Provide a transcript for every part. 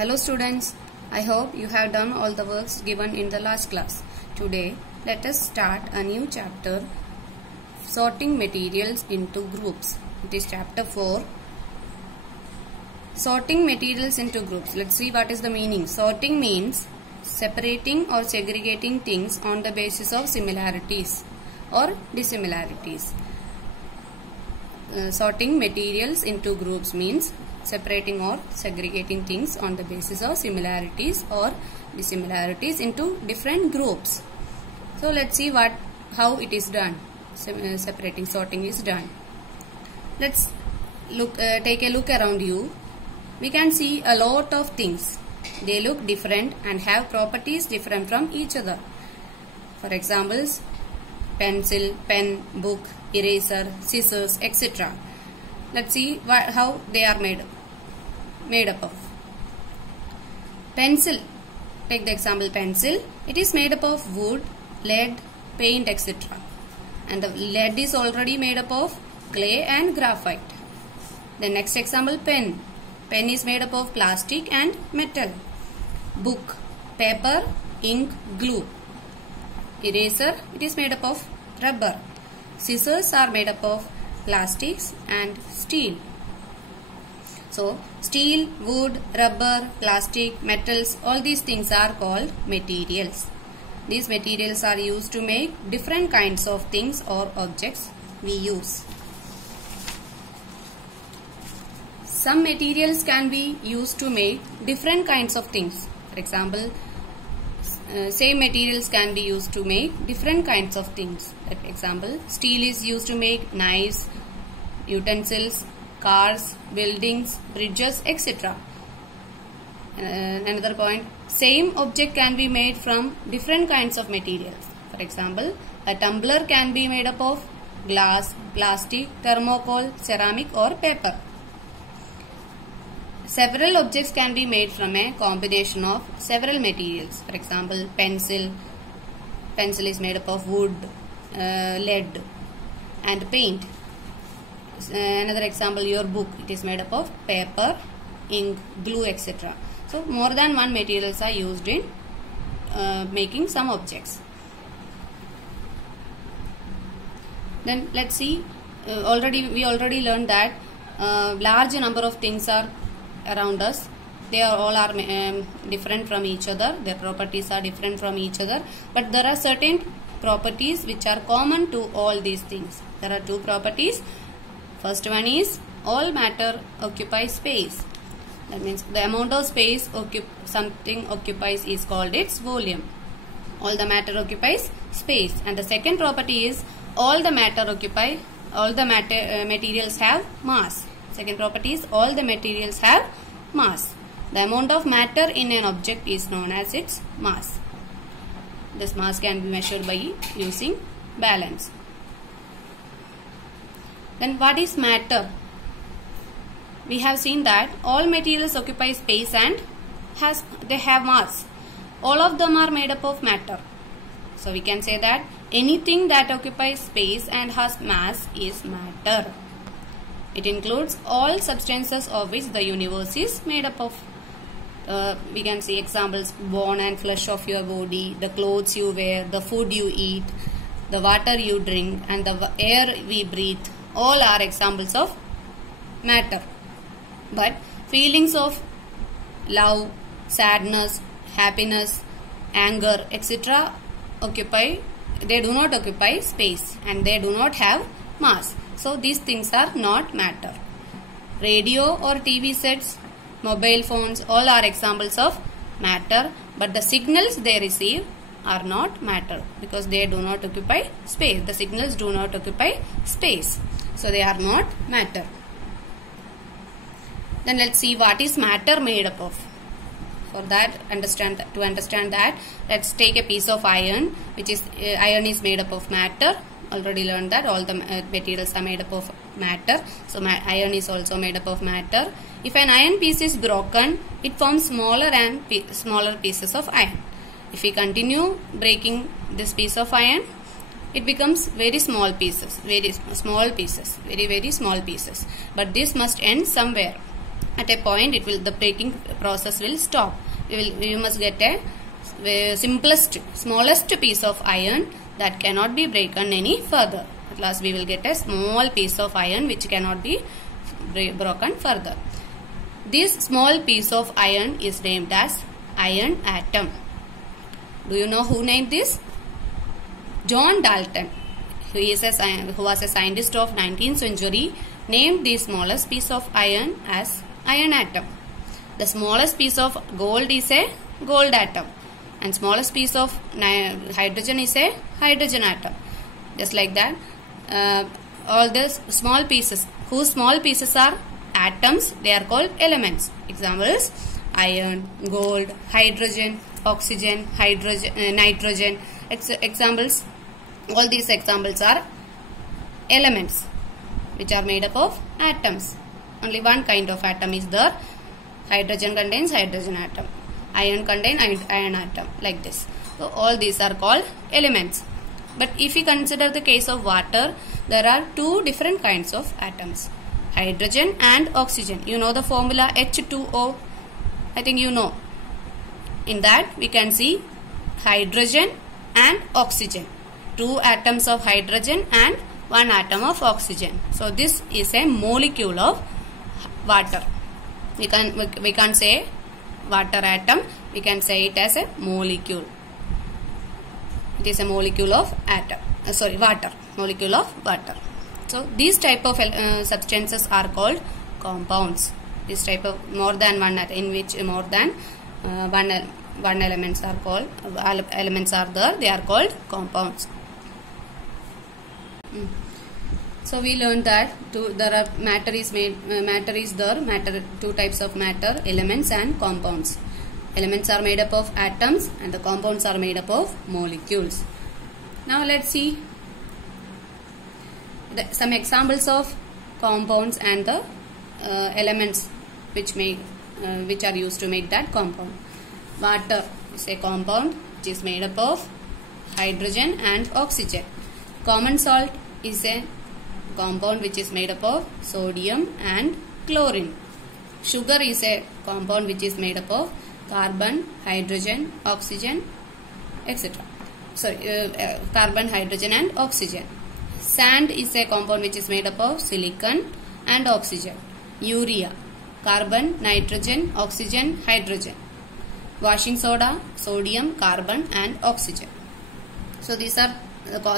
Hello students, I hope you have done all the works given in the last class. Today, let us start a new chapter, sorting materials into groups. It is chapter 4, sorting materials into groups. Let's see what is the meaning. Sorting means separating or segregating things on the basis of similarities or dissimilarities. Sorting materials into groups means separating or segregating things on the basis of similarities or dissimilarities into different groups. So let's see how it is done. Sorting is done. Let's take a look around you. We can see a lot of things. They look different and have properties different from each other. For examples, pencil, pen, book, eraser, scissors, etc. Let's see how they are made up of. Pencil. Take the example pencil. It is made up of wood, lead, paint, etc. And the lead is already made up of clay and graphite. The next example pen. Pen is made up of plastic and metal. Book, paper, ink, glue. Eraser, it is made up of rubber. Scissors are made up of plastics and steel. So, steel, wood, rubber, plastic, metals, all these things are called materials. These materials are used to make different kinds of things or objects we use. Some materials can be used to make different kinds of things. For example, same materials can be used to make different kinds of things. For example, steel is used to make knives, utensils, cars, buildings, bridges, etc. Another point, same object can be made from different kinds of materials. For example, a tumbler can be made up of glass, plastic, thermocol, ceramic or paper. Several objects can be made from a combination of several materials. For example, pencil. Pencil is made up of wood, lead and paint. Another example, your book. It is made up of paper, ink, glue, etc. So, more than one materials are used in making some objects. Then let's see. We already learned that large number of things are around us. They are all different from each other. Their properties are different from each other. But there are certain properties which are common to all these things. There are two properties. First one is all matter occupies space. That means the amount of space something occupies is called its volume. All the matter occupies space. And the second property is all the materials have mass. Second property is all the materials have mass. The amount of matter in an object is known as its mass. This mass can be measured by using balance. Then what is matter? We have seen that all materials occupy space and they have mass. All of them are made up of matter. So we can say that anything that occupies space and has mass is matter. It includes all substances of which the universe is made up of. We can see examples: bone and flesh of your body, the clothes you wear, the food you eat, the water you drink, and the air we breathe. All are examples of matter. But feelings of love, sadness, happiness, anger, etc. They do not occupy space and they do not have mass. So these things are not matter. Radio or TV sets, mobile phones, all are examples of matter, but the signals they receive are not matter because they do not occupy space. The signals do not occupy space. So they are not matter. Then let's see what is matter made up of. For that, to understand that, let's take a piece of iron, iron is made up of matter. Already learned that all the materials are made up of matter. So iron is also made up of matter. If an iron piece is broken, it forms smaller pieces of iron. If we continue breaking this piece of iron, it becomes very small pieces. Very small pieces. But this must end somewhere. at a point the breaking process will stop. We must get a smallest piece of iron that cannot be broken any further. At last we will get a small piece of iron which cannot be broken further. This small piece of iron is named as iron atom. Do you know who named this? John Dalton, who was a scientist of 19th century, named the smallest piece of iron as iron atom. The smallest piece of gold is a gold atom, and smallest piece of hydrogen is a hydrogen atom. Just like that, all the small pieces, whose small pieces are atoms, they are called elements. Examples: iron, gold, hydrogen, oxygen, nitrogen. Examples. All these examples are elements which are made up of atoms. Only one kind of atom is there. Hydrogen contains hydrogen atom. Iron contains iron atom. Like this. So all these are called elements. But if we consider the case of water, there are two different kinds of atoms. Hydrogen and oxygen. You know the formula H2O? I think you know. In that we can see hydrogen and oxygen. Two atoms of hydrogen and one atom of oxygen. So this is a molecule of water. We can't say water atom. We can say it as a molecule. It is a molecule of water. Molecule of water. So these type of substances are called compounds. This type of more than one in which more than one elements are called elements are there. They are called compounds. So we learned that there are two types of matter, elements and compounds. Elements are made up of atoms and the compounds are made up of molecules. Now let's see some examples of compounds and the elements which are used to make that compound. Water is a compound which is made up of hydrogen and oxygen. Common salt is a compound which is made up of sodium and chlorine. Sugar is a compound which is made up of carbon, hydrogen, oxygen, etc. Carbon, hydrogen and oxygen. Sand is a compound which is made up of silicon and oxygen. Urea, carbon, nitrogen, oxygen, hydrogen. Washing soda, sodium, carbon and oxygen. So these are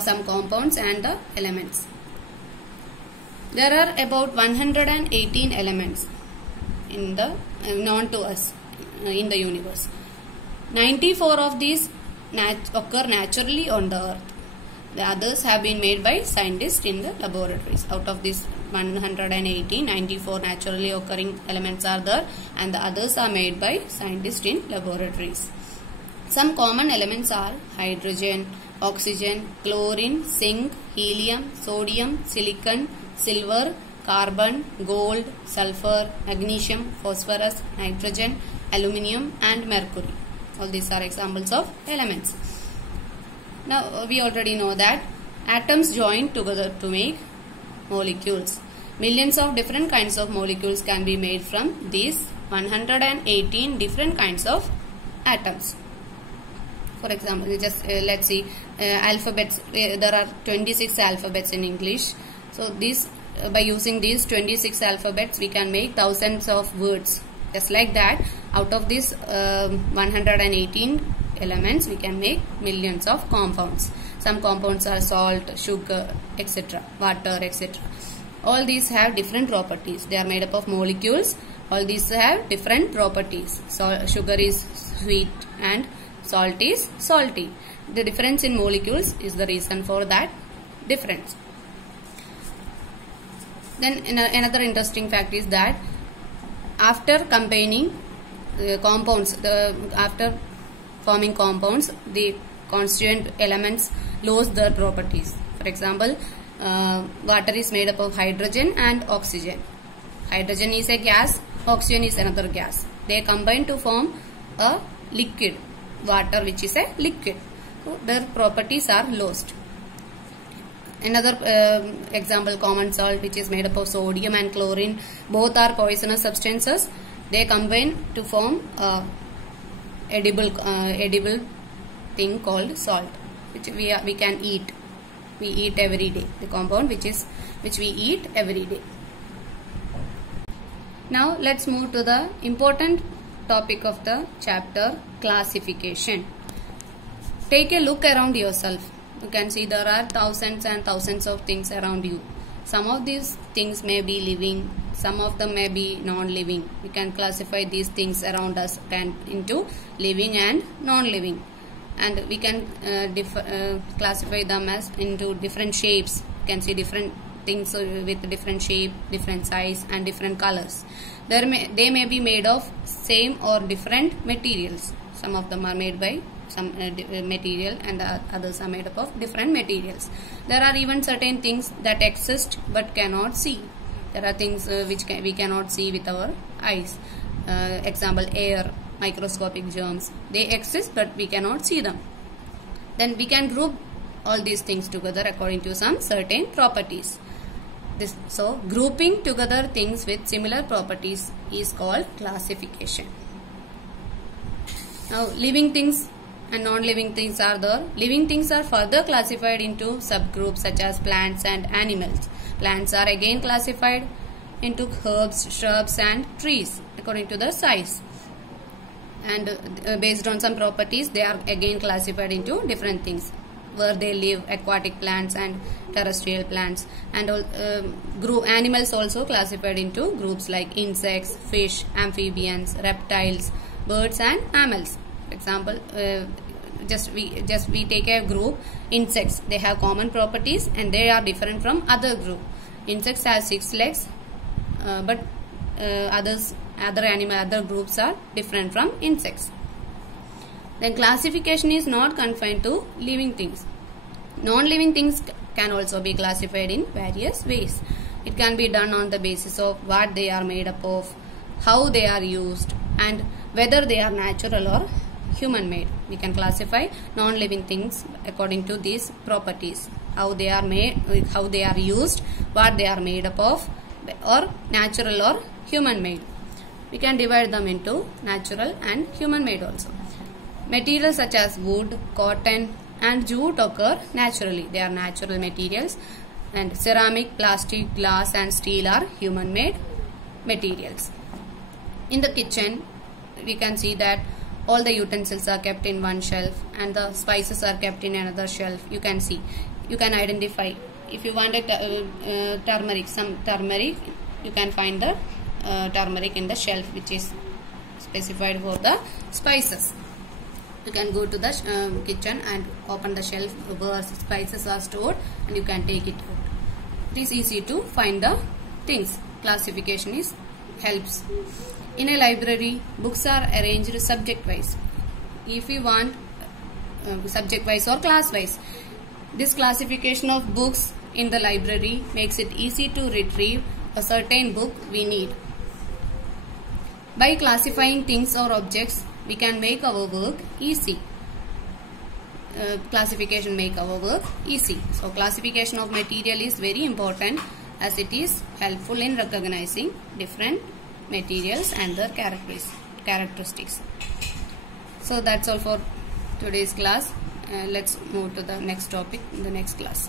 some compounds and the elements. There are about 118 elements in the known to us in the universe. 94 of these occur naturally on the earth. The others have been made by scientists in the laboratories. Out of these 118, 94 naturally occurring elements are there and the others are made by scientists in laboratories. Some common elements are hydrogen, oxygen, chlorine, zinc, helium, sodium, silicon, silver, carbon, gold, sulfur, magnesium, phosphorus, nitrogen, aluminium and mercury. All these are examples of elements. Now we already know that atoms join together to make molecules. Millions of different kinds of molecules can be made from these 118 different kinds of atoms. For example, let's see alphabets. There are 26 alphabets in English. So by using these 26 alphabets, we can make thousands of words. Just like that, out of these 118 elements, we can make millions of compounds. Some compounds are salt, sugar, etc., water, etc. All these have different properties. They are made up of molecules. All these have different properties. So sugar is sweet and salt is salty. The difference in molecules is the reason for that difference. Then another interesting fact is that after combining compounds, after forming compounds, the constituent elements lose their properties. For example, water is made up of hydrogen and oxygen. Hydrogen is a gas, oxygen is another gas. They combine to form a liquid, water, which is a liquid. So their properties are lost. Another example, common salt, which is made up of sodium and chlorine. Both are poisonous substances. They combine to form edible thing called salt, which we can eat. We eat every day. The compound which we eat every day. Now let's move to the important topic of the chapter, classification. Take a look around yourself. You can see there are thousands and thousands of things around you. Some of these things may be living, some of them may be non-living. We can classify these things around us into living and non-living. And we can classify them as into different shapes. You can see different things with different shape, different size and different colors. They may be made of same or different materials. Some of them are made by some material and the others are made up of different materials. There are even certain things that exist but cannot see. There are things which we cannot see with our eyes. Example, air, microscopic germs. They exist but we cannot see them. Then we can group all these things together according to some certain properties. So grouping together things with similar properties is called classification. Now living things and non-living things are there. Living things are further classified into subgroups such as plants and animals. Plants are again classified into herbs, shrubs and trees according to the size. And based on some properties, they are again classified into different things. Where they live, aquatic plants and terrestrial plants. And animals also classified into groups like insects, fish, amphibians, reptiles, birds and mammals. For example, we take a group insects. They have common properties and they are different from other group. Insects have 6 legs, but other groups are different from insects. Then classification is not confined to living things. Non-living things can also be classified in various ways. It can be done on the basis of what they are made up of, how they are used, and whether they are natural or human made. We can classify non-living things according to these properties: how they are made, how they are used, what they are made up of, or natural or human made. We can divide them into natural and human made also. Materials such as wood, cotton and jute occur naturally. They are natural materials. And ceramic, plastic, glass and steel are human made materials. In the kitchen, we can see that all the utensils are kept in one shelf and the spices are kept in another shelf. You can see, you can identify. If you want some turmeric, you can find the turmeric in the shelf which is specified for the spices. You can go to the kitchen and open the shelf where spices are stored and you can take it out. It is easy to find the things. Classification helps. In a library, books are arranged subject-wise. If you want subject-wise or class-wise, this classification of books in the library makes it easy to retrieve a certain book we need. By classifying things or objects, we can make our work easy. Classification make our work easy. So classification of material is very important as it is helpful in recognizing different materials and their characteristics. So that's all for today's class. Let's move to the next topic in the next class.